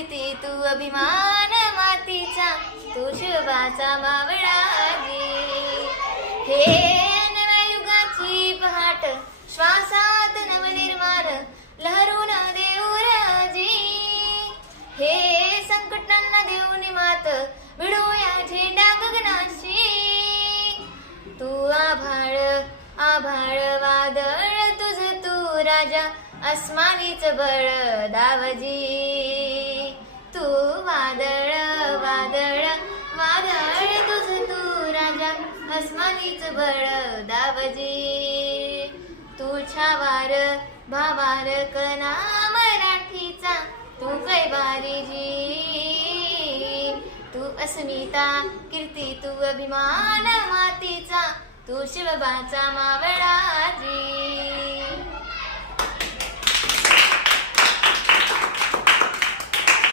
कीर्ती तू अभिमान मातीचा, तू शिवबाचा मावळाजी. हे नवयुगाची पहाट, श्वासात नवनिर्माण, लहरून देऊ राजी. हे संकटांना देऊन मात, भिडूया झेंडा गगनाशी. तू आभाळ आभाळ वादळ, तुझ तू राजा, अस्मानीच बळ दावजी. तू वादळ वादळ वादळ, तुझ तू राजा, अस्मानीच बळ दावजी. तू छावार भावार कना मराठीचा, तू कैवारीजी. तू अस्मिता कीर्ती तू अभिमान मातीचा, तू शिवबाचा मावळाजी.